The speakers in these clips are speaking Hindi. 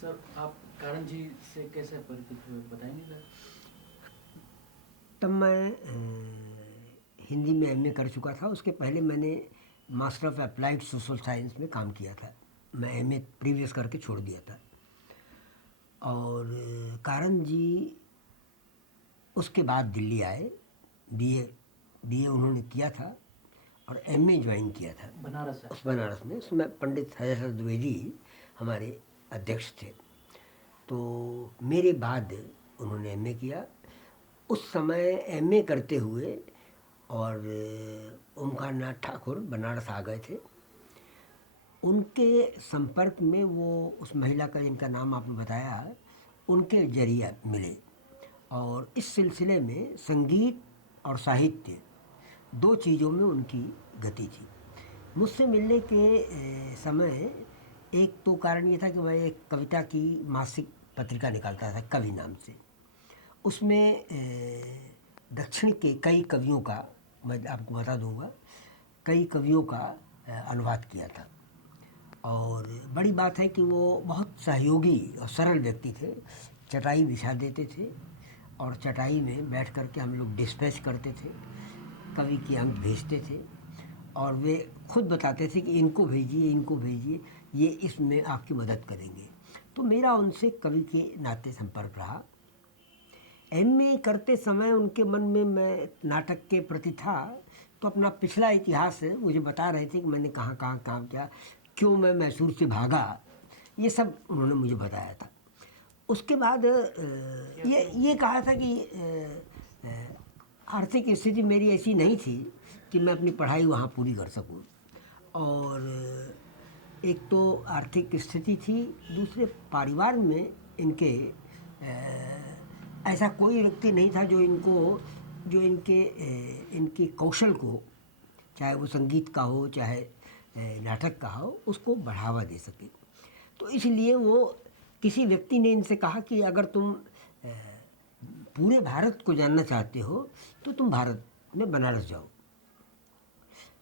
सर आप कारण जी से कैसे परिचित हुए बताएंगे सर? तब मैं हिंदी में एमए कर चुका था। उसके पहले मैंने master of applied social science में काम किया था। मैं एमए प्रीवियस करके छोड़ दिया था। और कारण जी उसके बाद दिल्ली आए। बीए बीए उन्होंने किया था और एमए ज्वाइन किया था बनारस है। उस बनारस में। उसमें पंडित हरिहर द्विवेदी हमारे अध्यक्ष थे। तो मेरे बाद उन्होंने एमए किया। उस समय एमए करते हुए और ओमकार नाथ ठाकुर बनारस आ गए थे। उनके संपर्क में वो उस महिला का जिनका नाम आपने बताया उनके जरिए मिले। और इस सिलसिले में संगीत और साहित्य दो चीज़ों में उनकी गति थी। मुझसे मिलने के समय एक तो कारण ये था कि मैं एक कविता की मासिक पत्रिका निकालता था कवि नाम से। उसमें दक्षिण के कई कवियों का मैं आपको बता दूंगा, कई कवियों का अनुवाद किया था। और बड़ी बात है कि वो बहुत सहयोगी और सरल व्यक्ति थे। चटाई बिछा देते थे और चटाई में बैठ कर के हम लोग डिस्पैच करते थे, कवि के अंक भेजते थे और वे खुद बताते थे कि इनको भेजिए, इनको भेजिए, ये इसमें आपकी मदद करेंगे। तो मेरा उनसे कवि के नाते संपर्क रहा। एमए करते समय उनके मन में मैं नाटक के प्रति था, तो अपना पिछला इतिहास मुझे बता रहे थे कि मैंने कहाँ कहाँ काम किया, क्यों मैं मैसूर से भागा, ये सब उन्होंने मुझे बताया था। उसके बाद ये कहा था कि आर्थिक स्थिति मेरी ऐसी नहीं थी कि मैं अपनी पढ़ाई वहाँ पूरी कर सकूँ। और एक तो आर्थिक स्थिति थी, दूसरे परिवार में इनके ऐसा कोई व्यक्ति नहीं था जो इनके कौशल को, चाहे वो संगीत का हो चाहे नाटक का हो, उसको बढ़ावा दे सके। तो इसलिए वो किसी व्यक्ति ने इनसे कहा कि अगर तुम पूरे भारत को जानना चाहते हो तो तुम भारत में बनारस जाओ।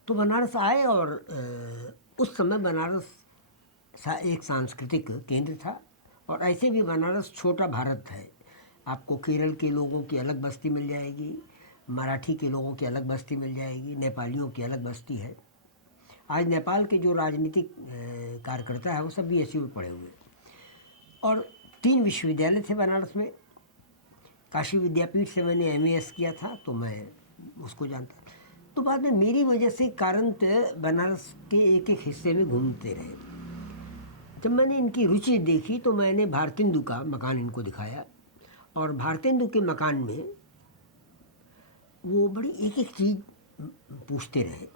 तो बनारस आए और उस समय बनारस एक सांस्कृतिक केंद्र था। और ऐसे भी बनारस छोटा भारत है। आपको केरल के लोगों की अलग बस्ती मिल जाएगी, मराठी के लोगों की अलग बस्ती मिल जाएगी, नेपालियों की अलग बस्ती है। आज नेपाल के जो राजनीतिक कार्यकर्ता है वो सब भी ऐसे में पड़े हुए। और 3 विश्वविद्यालय थे बनारस में। काशी विद्यापीठ से मैंने एमएएस किया था, तो मैं उसको जानता। तो बाद में मेरी वजह से कारंत बनारस के एक एक हिस्से में घूमते रहे। जब मैंने इनकी रुचि देखी तो मैंने भारतेंदु का मकान इनको दिखाया। और भारतेंदु के मकान में वो बड़ी एक एक चीज़ पूछते रहे।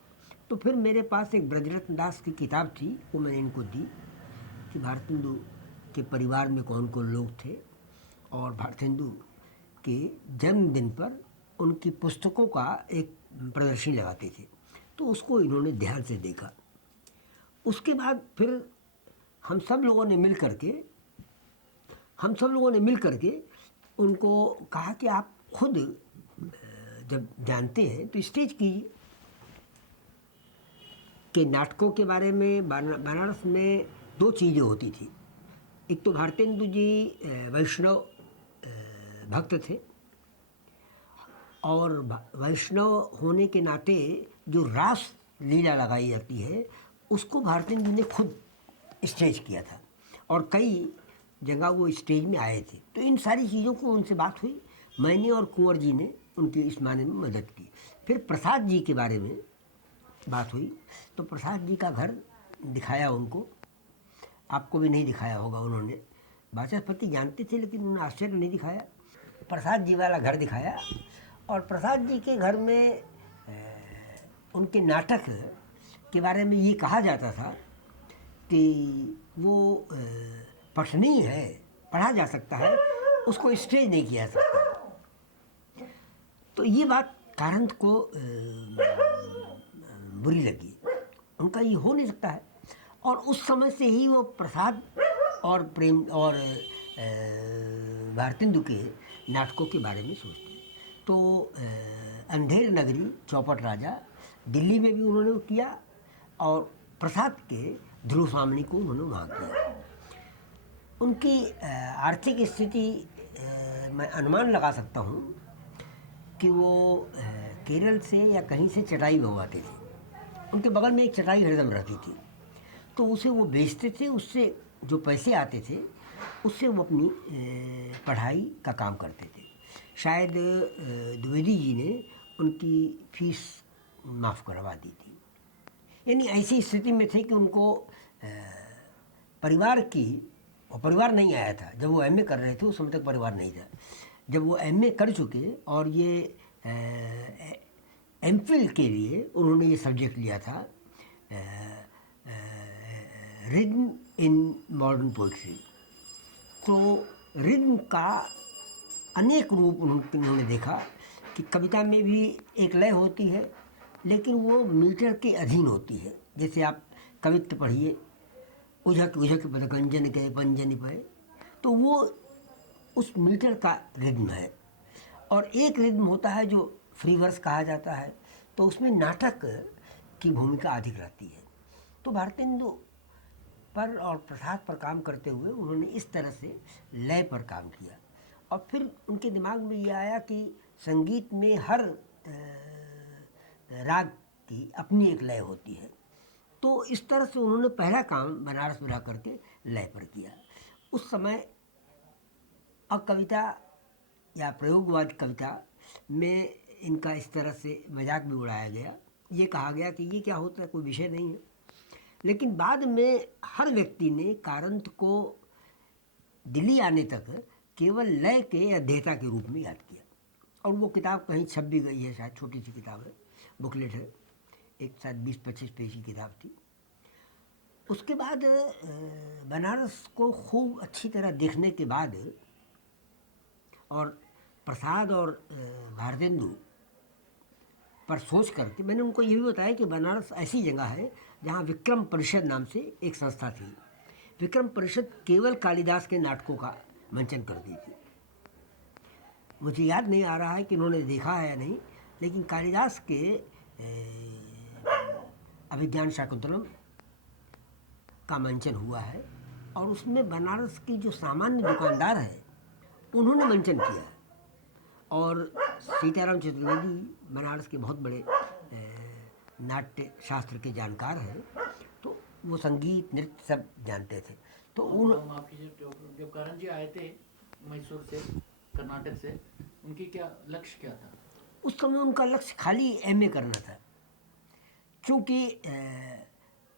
तो फिर मेरे पास एक ब्रजरत्न दास की किताब थी, वो मैंने इनको दी कि भारतेंदु के परिवार में कौन कौन लोग थे और भारतेंदु के जन्मदिन पर उनकी पुस्तकों का एक प्रदर्शनी लगाते थे। तो उसको इन्होंने ध्यान से देखा। उसके बाद फिर हम सब लोगों ने मिल करके उनको कहा कि आप खुद जब जानते हैं तो स्टेज कीजिए। के नाटकों के बारे में बनारस में 2 चीज़ें होती थी। एक तो भारतेंदु जी वैष्णव भक्त थे और वैष्णव होने के नाते जो रास लीला लगाई जाती है उसको भारतेंदु ने खुद स्टेज किया था और कई जगह वो स्टेज में आए थे। तो इन सारी चीज़ों को उनसे बात हुई, मैंने और कुंवर जी ने उनकी इस माने में मदद की। फिर प्रसाद जी के बारे में बात हुई, तो प्रसाद जी का घर दिखाया उनको। आपको भी नहीं दिखाया होगा उन्होंने, वाचस्पति जानते थे लेकिन उन्होंने आश्चर्य नहीं दिखाया। प्रसाद जी वाला घर दिखाया। और प्रसाद जी के घर में उनके नाटक के बारे में ये कहा जाता था कि वो पठनीय है, पढ़ा जा सकता है, उसको स्टेज नहीं किया जा सकता। तो ये बात कारंत को बुरी लगी। उनका ये हो नहीं सकता है। और उस समय से ही वो प्रसाद और प्रेम और भारतेंदु के नाटकों के बारे में सोचते हैं। तो अंधेर नगरी, चौपट राजा, दिल्ली में भी उन्होंने किया और प्रसाद के ध्रुव सामनी को उन्होंने वहाँ किया। उनकी आर्थिक स्थिति मैं अनुमान लगा सकता हूँ कि वो केरल से या कहीं से चटाई मंगवाते थे। उनके बगल में एक चटाई हरदम रहती थी, तो उसे वो बेचते थे। उससे जो पैसे आते थे उससे वो अपनी पढ़ाई का काम करते थे। शायद द्विवेदी जी ने उनकी फीस माफ़ करवा दी थी। यानी ऐसी स्थिति में थे कि उनको परिवार की, और परिवार नहीं आया था जब वो एमए कर रहे थे, उस समय तक परिवार नहीं था। जब वो एमए कर चुके और ये एमफिल के लिए उन्होंने ये सब्जेक्ट लिया था, रिदम इन मॉडर्न पोइट्री। तो रिदम का अनेक रूप उन्होंने देखा कि कविता में भी एक लय होती है, लेकिन वो मीटर के अधीन होती है। जैसे आप कवित्व पढ़िए, उझक उझक पद कंजन के पंजन पे, तो वो उस मीटर का रिद्म है। और एक रिद्म होता है जो फ्री वर्स कहा जाता है, तो उसमें नाटक की भूमिका अधिक रहती है। तो भारतेंदु पर और प्रसाद पर काम करते हुए उन्होंने इस तरह से लय पर काम किया। और फिर उनके दिमाग में ये आया कि संगीत में हर राग की अपनी एक लय होती है। तो इस तरह से उन्होंने पहला काम बनारस में रह करके लय पर किया। उस समय कविता या प्रयोगवाद कविता में इनका इस तरह से मजाक भी उड़ाया गया। ये कहा गया कि ये क्या होता है, कोई विषय नहीं है। लेकिन बाद में हर व्यक्ति ने कारंत को दिल्ली आने तक केवल लय के अध्येता के रूप में याद किया। और वो किताब कहीं छप भी गई है, शायद छोटी सी किताब है, बुकलेट है, एक शायद 20-25 पेज की किताब थी। उसके बाद बनारस को खूब अच्छी तरह देखने के बाद और प्रसाद और भारतेंदु पर सोच करके मैंने उनको ये भी बताया कि बनारस ऐसी जगह है जहाँ विक्रम परिषद नाम से एक संस्था थी। विक्रम परिषद केवल कालिदास के नाटकों का मंचन करती थी। मुझे याद नहीं आ रहा है कि उन्होंने देखा है या नहीं, लेकिन कालिदास के अभिज्ञान शाकुंतलम का मंचन हुआ है और उसमें बनारस की जो सामान्य दुकानदार है उन्होंने मंचन किया। और सीताराम चतुर्वेदी बनारस के बहुत बड़े नाट्य शास्त्र के जानकार हैं, तो वो संगीत नृत्य सब जानते थे। तो माफ कीजिए, जब करण जी आए थे मैसूर से, कर्नाटक से, उनकी क्या लक्ष्य क्या था? उस समय उनका लक्ष्य खाली एमए करना था, क्योंकि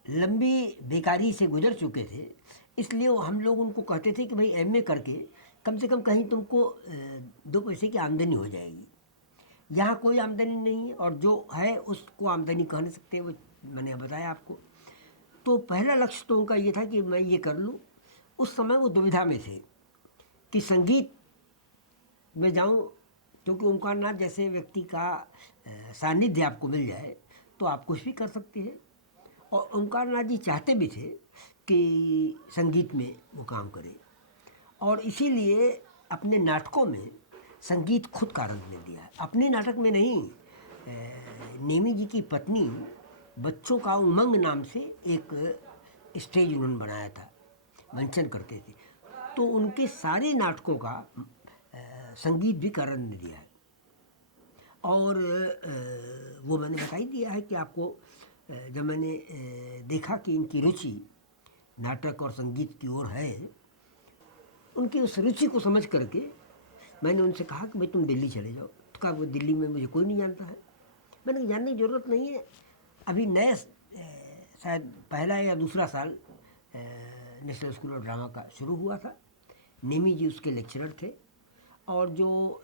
लंबी बेकारी से गुजर चुके थे। इसलिए हम लोग उनको कहते थे कि भाई एमए करके कम से कम कहीं तुमको 2 पैसे की आमदनी हो जाएगी। यहाँ कोई आमदनी नहीं है और जो है उसको आमदनी कह नहीं सकते, वो मैंने बताया आपको। तो पहला लक्ष्य तो उनका ये था कि मैं ये कर लूँ। उस समय वो दुविधा में थे कि संगीत में जाऊँ, क्योंकि ओंकारनाथ जैसे व्यक्ति का सानिध्य आपको मिल जाए तो आप कुछ भी कर सकते हैं। और ओंकारनाथ जी चाहते भी थे कि संगीत में वो काम करे, और इसीलिए अपने नाटकों में संगीत खुद कारंत ने दिया है। अपने नाटक में नहीं, नेमी जी की पत्नी बच्चों का उमंग नाम से एक स्टेज उन्होंने बनाया था, मंचन करते थे। तो उनके सारे नाटकों का संगीत भी कारंत ने दिया है। और वो मैंने बता ही दिया है कि आपको, जब मैंने देखा कि इनकी रुचि नाटक और संगीत की ओर है, उनकी उस रुचि को समझ करके मैंने उनसे कहा कि भाई तुम दिल्ली चले जाओ। तो कहा वो दिल्ली में मुझे कोई नहीं जानता है। मैंने कहा जानने की ज़रूरत नहीं है, अभी नया शायद पहला या दूसरा साल नेशनल स्कूल ऑफ ड्रामा का शुरू हुआ था। नेमी जी उसके लेक्चरर थे, और जो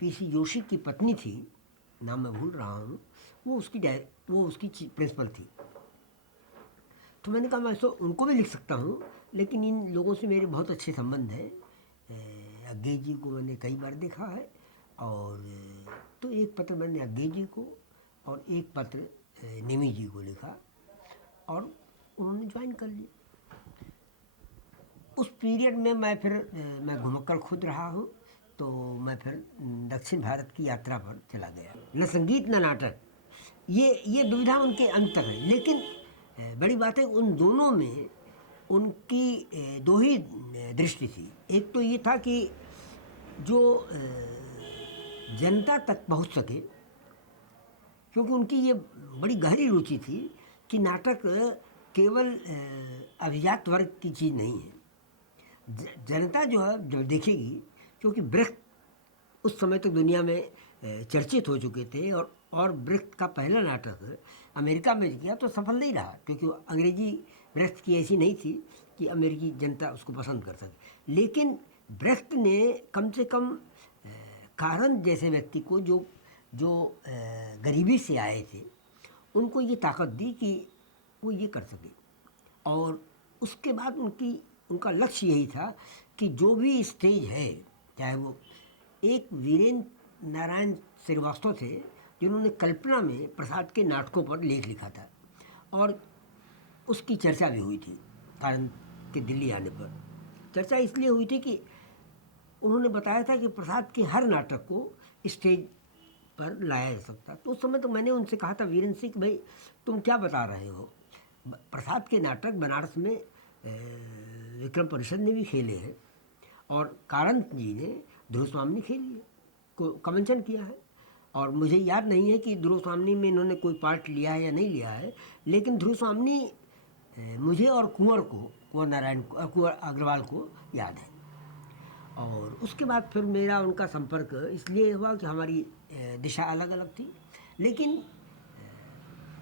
पीसी जोशी की पत्नी थी, नाम मैं भूल रहा हूँ, वो उसकी प्रिंसिपल थी। तो मैंने कहा मैं तो उनको भी लिख सकता हूँ, लेकिन इन लोगों से मेरे बहुत अच्छे संबंध हैं। अज्ञे जी को मैंने कई बार देखा है, और तो एक पत्र मैंने अज्ञे जी को और एक पत्र नेमी जी को लिखा, और उन्होंने ज्वाइन कर लिया। उस पीरियड में मैं घुमक्कड़ खुद रहा हूँ, तो मैं फिर दक्षिण भारत की यात्रा पर चला गया। न संगीत न नाटक, ये दुविधा उनके अंत तक है। लेकिन बड़ी बात है, उन दोनों में उनकी दो ही दृष्टि थी। एक तो ये था कि जो जनता तक पहुंच सके, क्योंकि उनकी ये बड़ी गहरी रुचि थी कि नाटक केवल अभिजात वर्ग की चीज़ नहीं है। जनता जो है जब देखेगी, क्योंकि ब्रेख्त उस समय तक दुनिया में चर्चित हो चुके थे, और ब्रेख्त का पहला नाटक अमेरिका में किया तो सफल नहीं रहा, क्योंकि अंग्रेजी ब्रेख्त की ऐसी नहीं थी कि अमेरिकी जनता उसको पसंद कर सके। लेकिन ब्रेख्त ने कम से कम कारंत जैसे व्यक्ति को, जो जो गरीबी से आए थे, उनको ये ताकत दी कि वो ये कर सके। और उसके बाद उनका लक्ष्य यही था कि जो भी स्टेज है, चाहे वो एक वीरेंद्र नारायण श्रीवास्तव थे जिन्होंने कल्पना में प्रसाद के नाटकों पर लेख लिखा था, और उसकी चर्चा भी हुई थी कारण के दिल्ली आने पर। चर्चा इसलिए हुई थी कि उन्होंने बताया था कि प्रसाद के हर नाटक को स्टेज पर लाया जा सकता। तो उस समय तो मैंने उनसे कहा था, वीरेंद्र सिंह, भाई तुम क्या बता रहे हो? प्रसाद के नाटक बनारस में विक्रम परिषद ने भी खेले हैं, और कारंत जी ने ध्रुव स्वामिनी खेली है, को कमेंशन किया है। और मुझे याद नहीं है कि ध्रुव स्वामिनी में इन्होंने कोई पार्ट लिया है या नहीं लिया है, लेकिन ध्रुव स्वामिनी मुझे और कुंवर अग्रवाल को याद है। और उसके बाद फिर मेरा उनका संपर्क इसलिए हुआ कि हमारी दिशा अलग अलग थी, लेकिन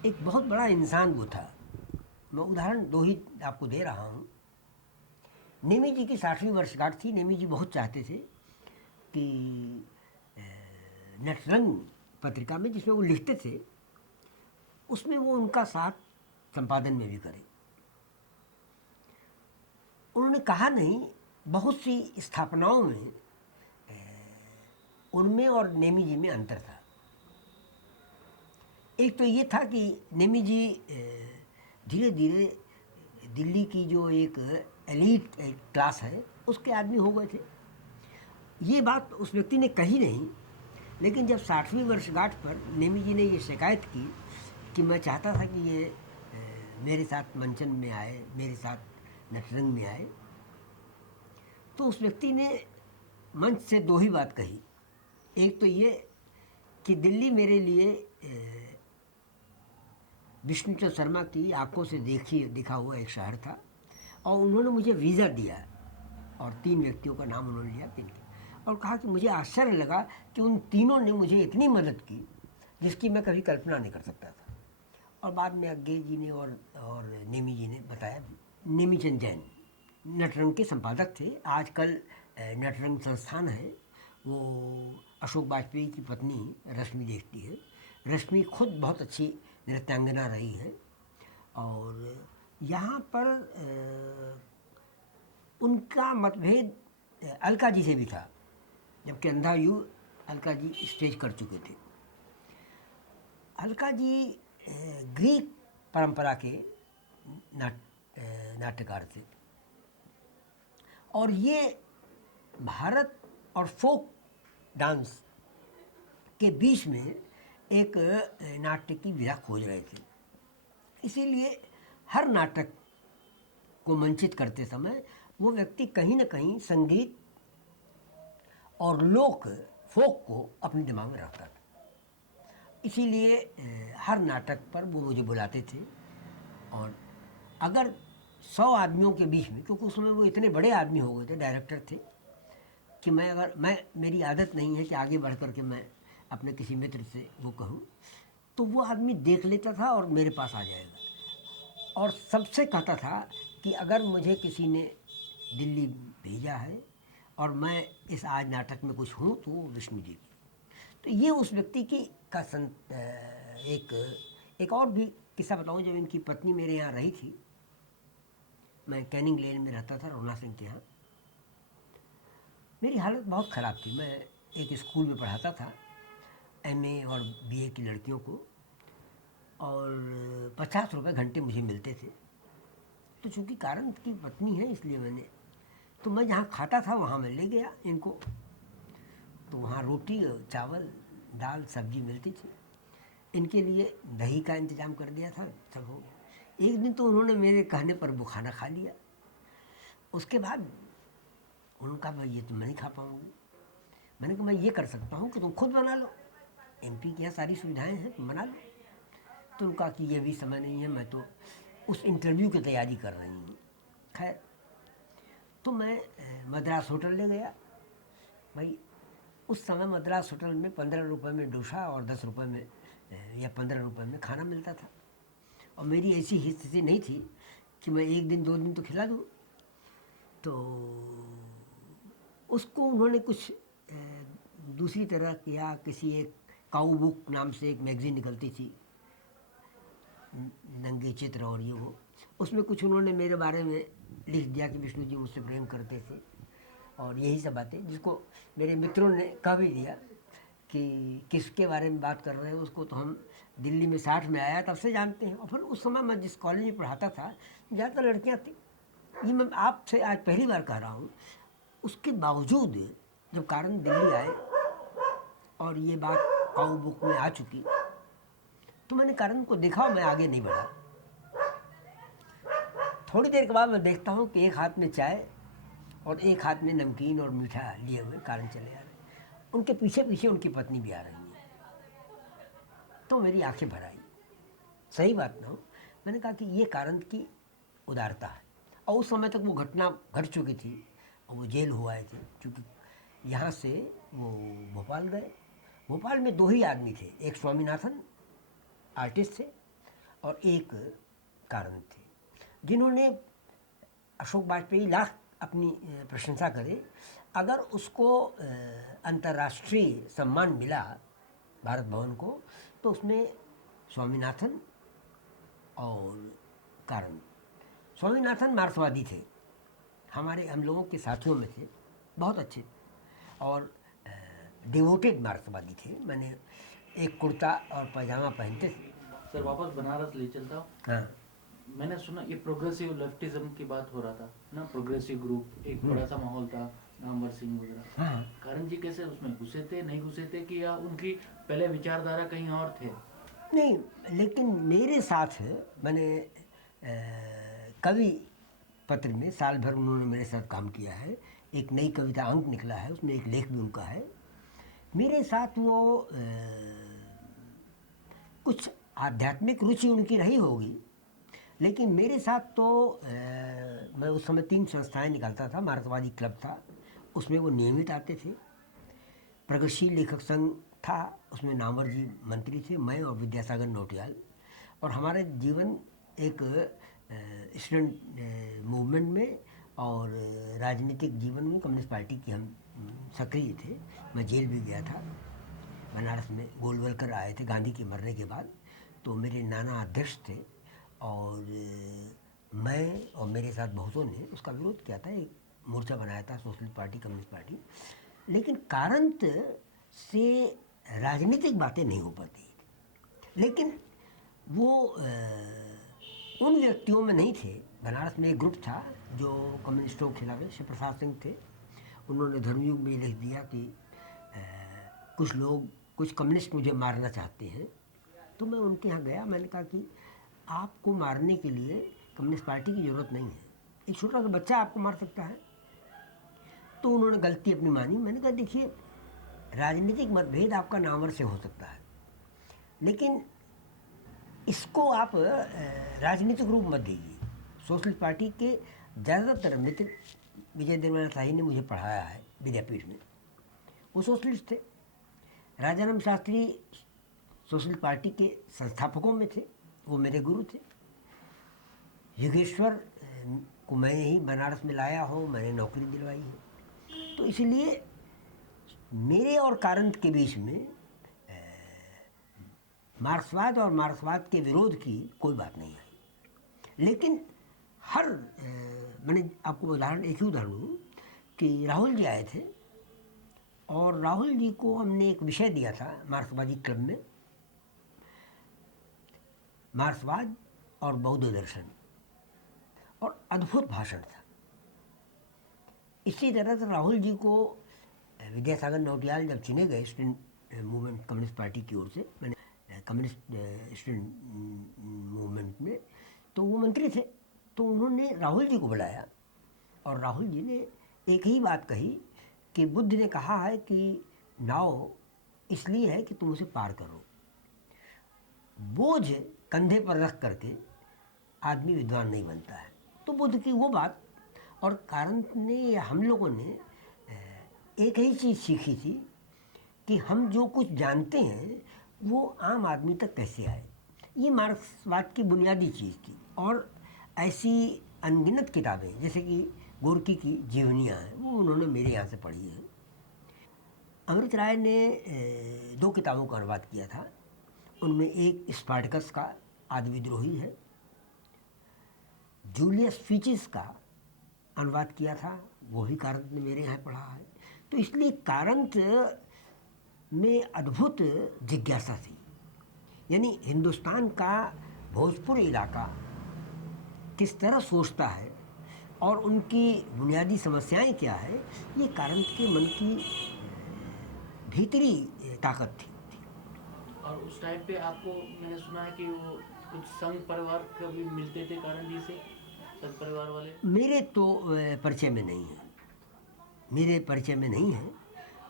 एक बहुत बड़ा इंसान वो था। मैं उदाहरण दो ही आपको दे रहा हूँ। नेमी जी की 60वीं वर्षगांठ थी। नेमी जी बहुत चाहते थे कि नटरंग पत्रिका में, जिसमें वो लिखते थे, उसमें वो उनका साथ संपादन में भी करें। उन्होंने कहा नहीं, बहुत सी स्थापनाओं में उनमें और नेमी जी में अंतर था। एक तो ये था कि नेमी जी धीरे धीरे दिल्ली की जो एक एलीट क्लास है उसके आदमी हो गए थे। ये बात उस व्यक्ति ने कही नहीं, लेकिन जब 60वीं वर्षगांठ पर नेमी जी ने ये शिकायत की कि मैं चाहता था कि ये मेरे साथ मंचन में आए, मेरे साथ नटरंग में आए, तो उस व्यक्ति ने मंच से दो ही बात कही। एक तो ये कि दिल्ली मेरे लिए विष्णुचंद्र शर्मा की आंखों से दिखा हुआ एक शहर था, और उन्होंने मुझे वीज़ा दिया, और 3 व्यक्तियों का नाम उन्होंने लिया, और कहा कि मुझे आश्चर्य लगा कि उन तीनों ने मुझे इतनी मदद की जिसकी मैं कभी कल्पना नहीं कर सकता था। और बाद में अज्ञे जी ने और नेमी जी ने बताया। नेमी चंद जैन नटरंग के संपादक थे। आजकल नटरंग संस्थान है, वो अशोक वाजपेयी की पत्नी रश्मि देखती है। रश्मि खुद बहुत अच्छी नृत्यांगना रही है, और यहाँ पर उनका मतभेद अलका जी से भी था, जबकि अंधा यू अलका जी स्टेज कर चुके थे। अलका जी ग्रीक परंपरा के नाट्यकार थे, और ये भारत और फोक डांस के बीच में एक नाट्य की विधा खोज रहे थे। इसीलिए हर नाटक को मंचित करते समय वो व्यक्ति कहीं ना कहीं संगीत और फोक को अपने दिमाग में रखता था। इसीलिए हर नाटक पर वो मुझे बुलाते थे, और अगर 100 आदमियों के बीच में, क्योंकि उस समय वो इतने बड़े आदमी हो गए थे, डायरेक्टर थे, कि मेरी आदत नहीं है कि आगे बढ़ कर के मैं अपने किसी मित्र से वो कहूँ, तो वो आदमी देख लेता था और मेरे पास आ जाएगा, और सबसे कहता था कि अगर मुझे किसी ने दिल्ली भेजा है और मैं इस आज नाटक में कुछ हूँ तो वो विष्णु जी। तो ये उस व्यक्ति की का एक और भी किस्सा बताऊँ। जब इनकी पत्नी मेरे यहाँ रही थी, मैं कैनिंग लेन में रहता था रोना सिंह के यहाँ, मेरी हालत बहुत ख़राब थी। मैं एक स्कूल में पढ़ाता था, एमए और बीए की लड़कियों को, और 50 रुपये घंटे मुझे मिलते थे। तो चूँकि कारंत की पत्नी है इसलिए तो मैं जहाँ खाता था वहाँ मैं ले गया इनको, तो वहाँ रोटी चावल दाल सब्जी मिलती थी। इनके लिए दही का इंतज़ाम कर दिया था, सब हो गया। एक दिन तो उन्होंने मेरे कहने पर वो खाना खा लिया, उसके बाद उनका भाई ये तो मैं नहीं खा पाऊँगी। मैंने कहा मैं ये कर सकता हूँ कि तुम खुद बना लो, एमपी के यहाँ सारी सुविधाएं हैं, तुम बना लो। तो उनका कि ये भी समय नहीं है, मैं तो उस इंटरव्यू की तैयारी कर रही हूँ। खैर, तो मैं मद्रास होटल ले गया। भाई उस समय मद्रास होटल में 15 रुपये में डोसा और 10 रुपये में या 15 रुपये में खाना मिलता था। और मेरी ऐसी स्थिति नहीं थी कि मैं एक दिन 2 दिन तो खिला दूँ। तो उसको उन्होंने कुछ दूसरी तरह किया। किसी एक काऊ बुक नाम से एक मैगज़ीन निकलती थी, नंगे चित्र और ये वो, उसमें कुछ उन्होंने मेरे बारे में लिख दिया कि विष्णु जी मुझसे प्रेम करते थे और यही सब बातें, जिसको मेरे मित्रों ने कह भी दिया कि किसके बारे में बात कर रहे हैं, उसको तो हम दिल्ली में 60 में आया तब से जानते हैं। और फिर उस समय मैं जिस कॉलेज में पढ़ाता था ज़्यादातर लड़कियाँ थी। ये मैं आपसे आज पहली बार कह रहा हूँ। उसके बावजूद जब कारण दिल्ली आए और ये बात काऊ बुक में आ चुकी, तो मैंने कारण को देखा और मैं आगे नहीं बढ़ा। थोड़ी देर के बाद मैं देखता हूँ कि एक हाथ में चाय और एक हाथ में नमकीन और मीठा लिए हुए कारण चले आ रहे हैं। उनके पीछे पीछे उनकी पत्नी भी आ रही है। तो मेरी आंखें भर आई। सही बात ना हो, मैंने कहा कि ये कारण की उदारता है। और उस समय तक वो घटना घट चुकी थी और वो जेल हुआ थे, क्योंकि यहाँ से वो भोपाल गए। भोपाल में 2 ही आदमी थे, एक स्वामीनाथन आर्टिस्ट थे और एक कारण थे, जिन्होंने अशोक वाजपेयी लाख अपनी प्रशंसा करे, अगर उसको अंतर्राष्ट्रीय सम्मान मिला भारत भवन को, तो उसमें स्वामीनाथन और कारण। स्वामीनाथन मार्क्सवादी थे, हम लोगों के साथियों में थे, बहुत अच्छे और डिवोटेड मार्क्सवादी थे। मैंने एक कुर्ता और पैजामा पहनते थे। सर वापस बनारस ले चलता हूँ। हाँ, मैंने सुना ये प्रोग्रेसिव लेफ्टिज्म की बात हो रहा था ना, प्रोग्रेसिव ग्रुप एक बड़ा सा माहौल था, नामवर सिंह वगैरह। हाँ। कारण जी कैसे उसमें घुसे थे, नहीं घुसे थे, कि या उनकी पहले विचारधारा कहीं और थे? नहीं, लेकिन मेरे साथ मैंने कवि पत्र में साल भर उन्होंने मेरे साथ काम किया है। एक नई कविता अंक निकला है, उसमें एक लेख भी उनका है। मेरे साथ वो कुछ आध्यात्मिक रुचि उनकी रही होगी, लेकिन मेरे साथ तो मैं उस समय 3 संस्थाएं निकालता था। मार्क्सवादी क्लब था, उसमें वो नियमित आते थे। प्रगतिशील लेखक संघ था, उसमें नामवर जी मंत्री थे, मैं और विद्यासागर नौटियाल। और हमारे जीवन एक स्टूडेंट मूवमेंट में और राजनीतिक जीवन में कम्युनिस्ट पार्टी की हम सक्रिय थे। मैं जेल भी गया था बनारस में, गोलवलकर आए थे गांधी के मरने के बाद, तो मेरे नाना अध्यक्ष थे और मैं और मेरे साथ बहुतों ने उसका विरोध किया था। एक मोर्चा बनाया था, सोशलिस्ट पार्टी, कम्युनिस्ट पार्टी। लेकिन कारणत से राजनीतिक बातें नहीं हो पाती। लेकिन वो उन व्यक्तियों में नहीं थे। बनारस में एक ग्रुप था जो कम्युनिस्टों के खिलाफ, शिव प्रसाद सिंह थे। उन्होंने धर्मयुग में लिख दिया कि कुछ लोग, कुछ कम्युनिस्ट मुझे मारना चाहते हैं। तो मैं उनके यहाँ गया, मैंने कहा कि आपको मारने के लिए कम्युनिस्ट पार्टी की ज़रूरत नहीं है, एक छोटा सा बच्चा आपको मार सकता है। तो उन्होंने गलती अपनी मानी। मैंने कहा देखिए, राजनीतिक मतभेद आपका नामवर से हो सकता है, लेकिन इसको आप राजनीतिक रूप मत दीजिए। सोशलिस्ट पार्टी के ज़्यादातर मित्र, विजय देवनाथ शाही ने मुझे पढ़ाया है विद्यापीठ में, वो सोशलिस्ट थे। राजाराम शास्त्री सोशलिस्ट पार्टी के संस्थापकों में थे, वो मेरे गुरु थे। योगेश्वर को मैं ही बनारस में लाया हूँ, मैंने नौकरी दिलवाई है। तो इसलिए मेरे और कारंत के बीच में मार्क्सवाद और मार्क्सवाद के विरोध की कोई बात नहीं है। लेकिन मैंने आपको उदाहरण, एक ही उदाहरण दूँ कि राहुल जी आए थे और राहुल जी को हमने एक विषय दिया था मार्क्सवादी क्लब में, मार्क्सवाद और बौद्ध दर्शन, और अद्भुत भाषण था। इसी तरह से राहुल जी को विद्यासागर नौटियाल जब चुने गए स्टूडेंट मूवमेंट कम्युनिस्ट पार्टी की ओर से, मैंने कम्युनिस्ट स्टूडेंट मूवमेंट में, तो वो मंत्री थे। तो उन्होंने राहुल जी को बुलाया और राहुल जी ने एक ही बात कही कि बुद्ध ने कहा है कि नाव इसलिए है कि तुम उसे पार करो, बोझ कंधे पर रख करके आदमी विद्वान नहीं बनता है। तो बुद्ध की वो बात, और कारण ने या हम लोगों ने एक ही चीज़ सीखी थी कि हम जो कुछ जानते हैं वो आम आदमी तक कैसे आए। ये मार्क्सवाद की बुनियादी चीज़ थी। और ऐसी अनगिनत किताबें जैसे कि गोरकी की जीवनियाँ हैं, वो उन्होंने मेरे यहाँ से पढ़ी हैं। अमृत राय ने 2 किताबों का अनुवाद किया था। उनमें एक स्पार्टकस का आदि विद्रोही है, जूलियस फीचिस का अनुवाद किया था, वो भी कारंत ने मेरे यहाँ पढ़ा है। तो इसलिए कारंत में अद्भुत जिज्ञासा थी, यानी हिंदुस्तान का भोजपुर इलाका किस तरह सोचता है और उनकी बुनियादी समस्याएं क्या है, ये कारंत के मन की भीतरी ताकत थी। और उस टाइम पे आपको मैंने सुना है कि वो कुछ संघ परिवार कभी मिलते थे कारण जी से, संघ परिवार वाले। मेरे तो परिचय में नहीं है, मेरे परिचय में नहीं है।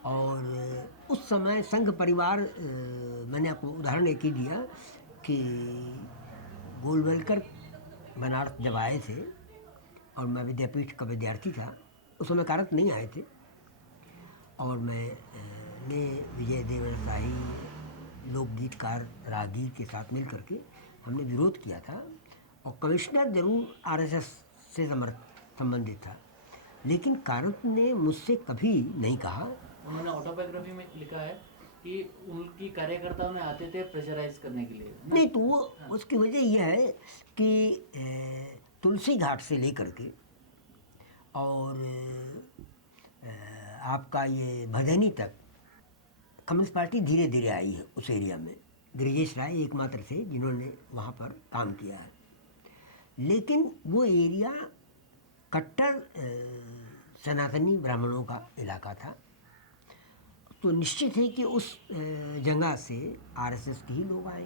और उस समय संघ परिवार, मैंने आपको उदाहरण एक ही दिया कि गोलवलकर बनारस जब आए थे और मैं विद्यापीठ का विद्यार्थी था, उस समय कारंत नहीं आए थे, और ने विजय देवर शाही लोकगीतकार रागी के साथ मिल करके हमने विरोध किया था। और कमिश्नर जरूर आरएसएस से संबंधित था, लेकिन कारंत ने मुझसे कभी नहीं कहा। उन्होंने ऑटोबायोग्राफी में लिखा है कि उनकी कार्यकर्ताओं ने आते थे प्रेशराइज करने के लिए ना? नहीं, तो वो उसकी वजह यह है कि तुलसी घाट से लेकर के और आपका ये भदैनी तक कम्युनिस्ट पार्टी धीरे धीरे आई है उस एरिया में। ब्रिजेश राय एकमात्र थे जिन्होंने वहाँ पर काम किया है, लेकिन वो एरिया कट्टर सनातनी ब्राह्मणों का इलाका था। तो निश्चित है कि उस जगह से आरएसएस के ही लोग आए।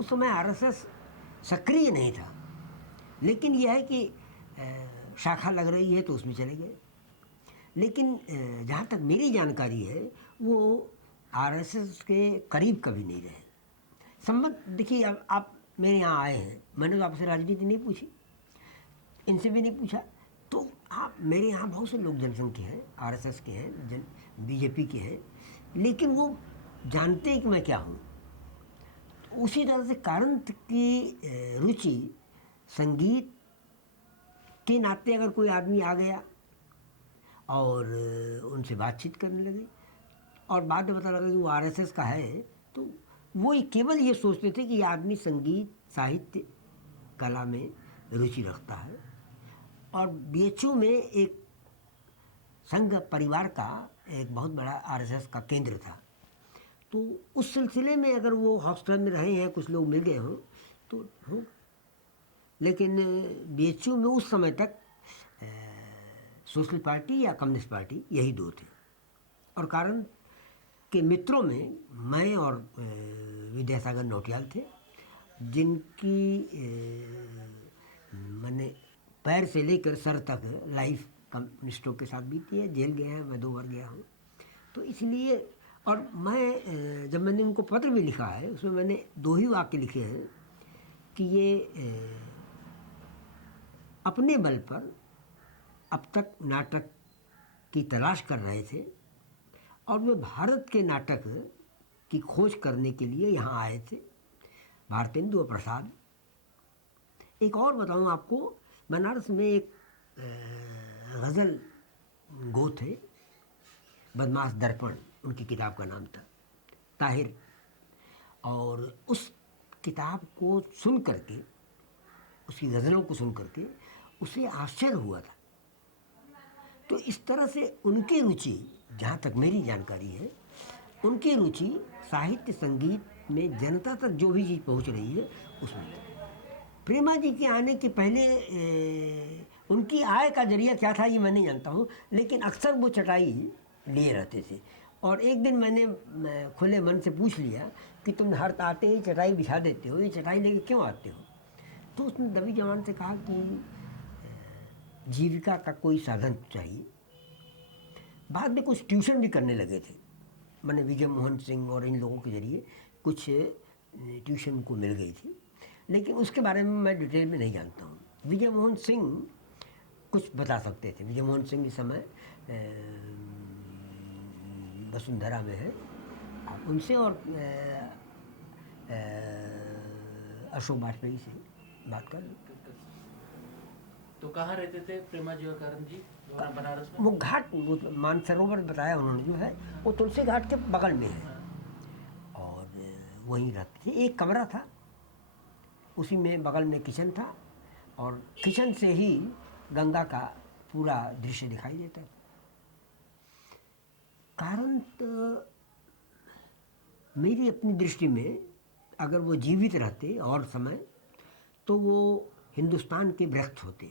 उस समय आरएसएस सक्रिय नहीं था, लेकिन यह है कि शाखा लग रही है तो उसमें चले गए। लेकिन जहाँ तक मेरी जानकारी है वो आरएसएस के करीब कभी नहीं रहे। संबंध देखिए, अब आप मेरे यहाँ आए हैं, मैंने तो आपसे राजनीति नहीं पूछी, इनसे भी नहीं पूछा। तो आप मेरे यहाँ बहुत से लोग जनसंघ के हैं, आरएसएस के हैं, बीजेपी के हैं, लेकिन वो जानते हैं कि मैं क्या हूँ। तो उसी तरह से कारंत की रुचि संगीत के नाते अगर कोई आदमी आ गया और उनसे बातचीत करने लगे और बाद में पता लगा कि वो आरएसएस का है, तो वो केवल ये सोचते थे कि ये आदमी संगीत, साहित्य, कला में रुचि रखता है। और बीएचयू में एक संघ परिवार का एक बहुत बड़ा आरएसएस का केंद्र था। तो उस सिलसिले में अगर वो हॉस्टल में रहे हैं, कुछ लोग मिल गए हों तो हो। लेकिन बीएचयू में उस समय तक सोशल पार्टी या कम्युनिस्ट पार्टी यही 2 थे। और कारण के मित्रों में मैं और विद्यासागर नौटियाल थे, जिनकी मैंने पैर से लेकर सर तक लाइफ कम्युनिस्टों के साथ बीती है। जेल गए हैं, मैं 2 बार गया हूँ। तो इसलिए, और मैं जब मैंने उनको पत्र भी लिखा है उसमें मैंने 2 ही वाक्य लिखे हैं कि ये अपने बल पर अब तक नाटक की तलाश कर रहे थे और वे भारत के नाटक की खोज करने के लिए यहाँ आए थे। भारतेंदु प्रसाद। एक और बताऊँ आपको, बनारस में एक गज़ल गो थे, बदमाश दर्पण उनकी किताब का नाम था, ताहिर। और उस किताब को सुन करके, उसकी गज़लों को सुन करके उसे आश्चर्य हुआ था। तो इस तरह से उनकी रुचि, जहाँ तक मेरी जानकारी है, उनकी रुचि साहित्य संगीत में जनता तक जो भी चीज़ पहुँच रही है उसमें थी। प्रेमा जी के आने के पहले उनकी आय का जरिया क्या था ये मैं नहीं जानता हूँ, लेकिन अक्सर वो चटाई लिए रहते थे। और एक दिन मैंने खुले मन से पूछ लिया कि तुम हर आते ही चटाई बिछा देते हो, ये चटाई लेके क्यों आते हो? तो उसने दबी जबान से कहा कि जीविका का कोई साधन चाहिए। बाद में कुछ ट्यूशन भी करने लगे थे, मैंने विजय मोहन सिंह और इन लोगों के ज़रिए कुछ ट्यूशन को मिल गई थी, लेकिन उसके बारे में मैं डिटेल में नहीं जानता हूँ। विजय मोहन सिंह कुछ बता सकते थे। विजय मोहन सिंह इस समय वसुंधरा में है, आप उनसे और अशोक वाजपेयी से बात कर लें। तो कहाँ रहते थे प्रेमाजी और कारण जी वहाँ बनारस में? वो घाट, वो मानसरोवर बताया उन्होंने जो है, वो तुलसी घाट के बगल में है और वहीं रहते थे। एक कमरा था, उसी में बगल में किचन था और किचन से ही गंगा का पूरा दृश्य दिखाई देता था। कारण तो मेरी अपनी दृष्टि में अगर वो जीवित रहते और समय, तो वो हिंदुस्तान के वृक्ष होते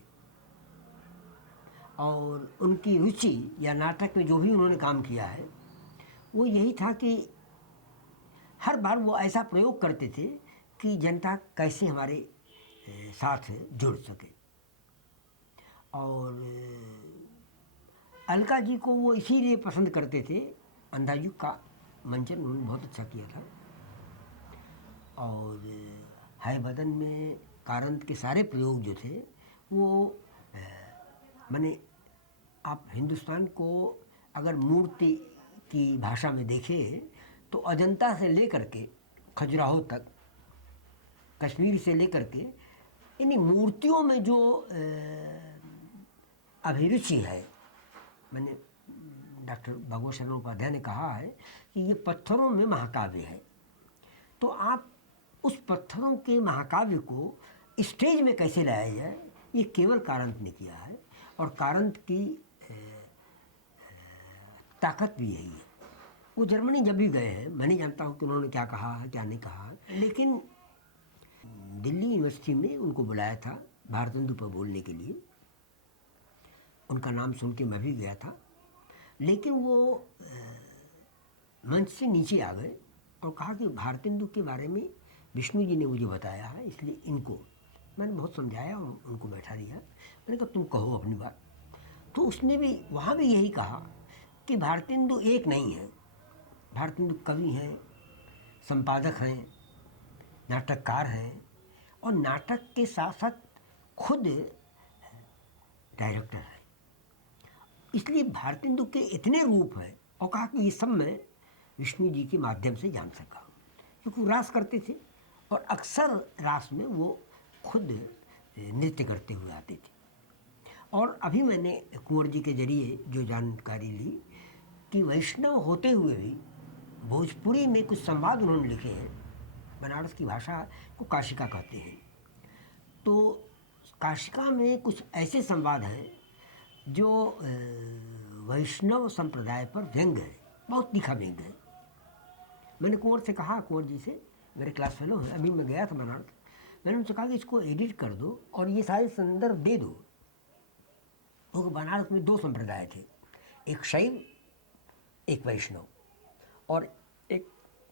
और उनकी रुचि या नाटक में जो भी उन्होंने काम किया है वो यही था कि हर बार वो ऐसा प्रयोग करते थे कि जनता कैसे हमारे साथ जुड़ सके। और अलका जी को वो इसीलिए पसंद करते थे, अंधायुग का मंचन उन्होंने बहुत अच्छा किया था और हाय बदन में कारंत के सारे प्रयोग जो थे वो माने आप हिंदुस्तान को अगर मूर्ति की भाषा में देखें तो अजंता से लेकर के खजुराहो तक, कश्मीर से लेकर के इन्हीं मूर्तियों में जो अभिरुचि है, मैंने डॉक्टर भगवत शरण उपाध्याय ने कहा है कि ये पत्थरों में महाकाव्य है। तो आप उस पत्थरों के महाकाव्य को स्टेज में कैसे लाया जाए, ये केवल कारंत ने किया है और कारंत की ताकत भी यही है। वो जर्मनी जब भी गए हैं, मैं नहीं जानता हूँ कि उन्होंने क्या कहा है क्या नहीं कहा, लेकिन दिल्ली यूनिवर्सिटी में उनको बुलाया था भारतेंदु पर बोलने के लिए। उनका नाम सुन के मैं भी गया था, लेकिन वो मंच से नीचे आ गए और कहा कि भारतेंदु के बारे में विष्णु जी ने मुझे बताया है, इसलिए इनको मैंने बहुत समझाया और उनको बैठा दिया। मैंने कहा तुम कहो अपनी बात। तो उसने भी वहाँ भी यही कहा कि भारतेंदु एक नहीं है, भारतेंदु कवि हैं, संपादक हैं, नाटककार हैं और नाटक के साथ साथ खुद डायरेक्टर हैं। इसलिए भारतेंदु के इतने रूप हैं और कहा कि ये सब मैं विष्णु जी के माध्यम से जान सका, क्योंकि वो रास करते थे और अक्सर रास में वो खुद नृत्य करते हुए आते थे। और अभी मैंने कुंवर जी के जरिए जो जानकारी ली कि वैष्णव होते हुए भी भोजपुरी में कुछ संवाद उन्होंने लिखे हैं। बनारस की भाषा को काशिका कहते हैं, तो काशिका में कुछ ऐसे संवाद हैं जो वैष्णव संप्रदाय पर व्यंग्य है, बहुत तीखा व्यंग्य है। मैंने कुंवर से कहा, कुंवर जी से, मेरे क्लास फेलो हैं, अभी मैं गया था बनारस, मैंने उनसे कहा कि इसको एडिट कर दो और ये सारे संदर्भ दे दो। क्योंकि बनारस में दो संप्रदाय थे, एक शैव एक वैष्णव। और एक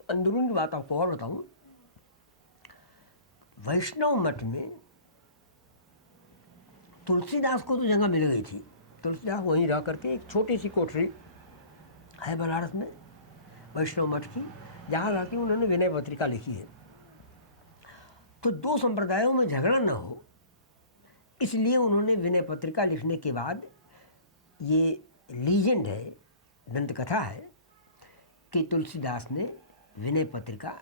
अंदरूनी बात आपको और बताऊं, वैष्णव मठ में तुलसीदास को तो जगह मिल गई थी, तुलसीदास वहीं रह करके एक छोटी सी कोठरी है बनारस में वैष्णव मठ की, जहाँ जाके उन्होंने विनय पत्रिका लिखी है। तो दो संप्रदायों में झगड़ा न हो इसलिए उन्होंने विनय पत्रिका लिखने के बाद, ये लीजेंड है, दंत कथा है कि तुलसीदास ने विनय पत्रिका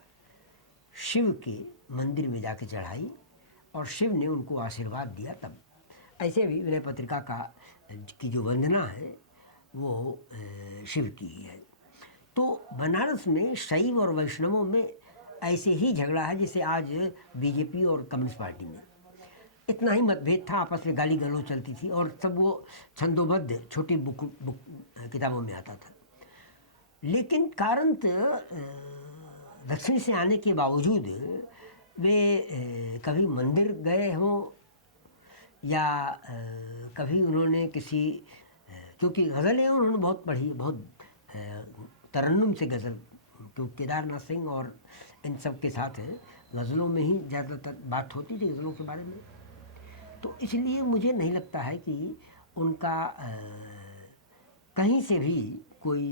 शिव के मंदिर में जाके चढ़ाई और शिव ने उनको आशीर्वाद दिया तब। ऐसे भी विनय पत्रिका का की जो वंदना है वो शिव की ही है। तो बनारस में शैव और वैष्णवों में ऐसे ही झगड़ा है जैसे आज बीजेपी और कम्युनिस्ट पार्टी में। इतना ही मतभेद था, आपस में गाली गलौज चलती थी और सब वो छंदोबद्ध छोटी बुक किताबों में आता था। लेकिन कारंत दक्षिण से आने के बावजूद वे कभी मंदिर गए हों या कभी उन्होंने किसी, क्योंकि गज़लें उन्होंने बहुत पढ़ी, बहुत तरन्नुम से गज़ल, क्योंकि केदारनाथ सिंह और इन सब के साथ गज़लों में ही ज़्यादातर बात होती थी गज़लों के बारे में। तो इसलिए मुझे नहीं लगता है कि उनका कहीं से भी कोई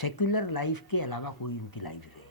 सेक्युलर लाइफ के अलावा कोई उनकी लाइफ रहे।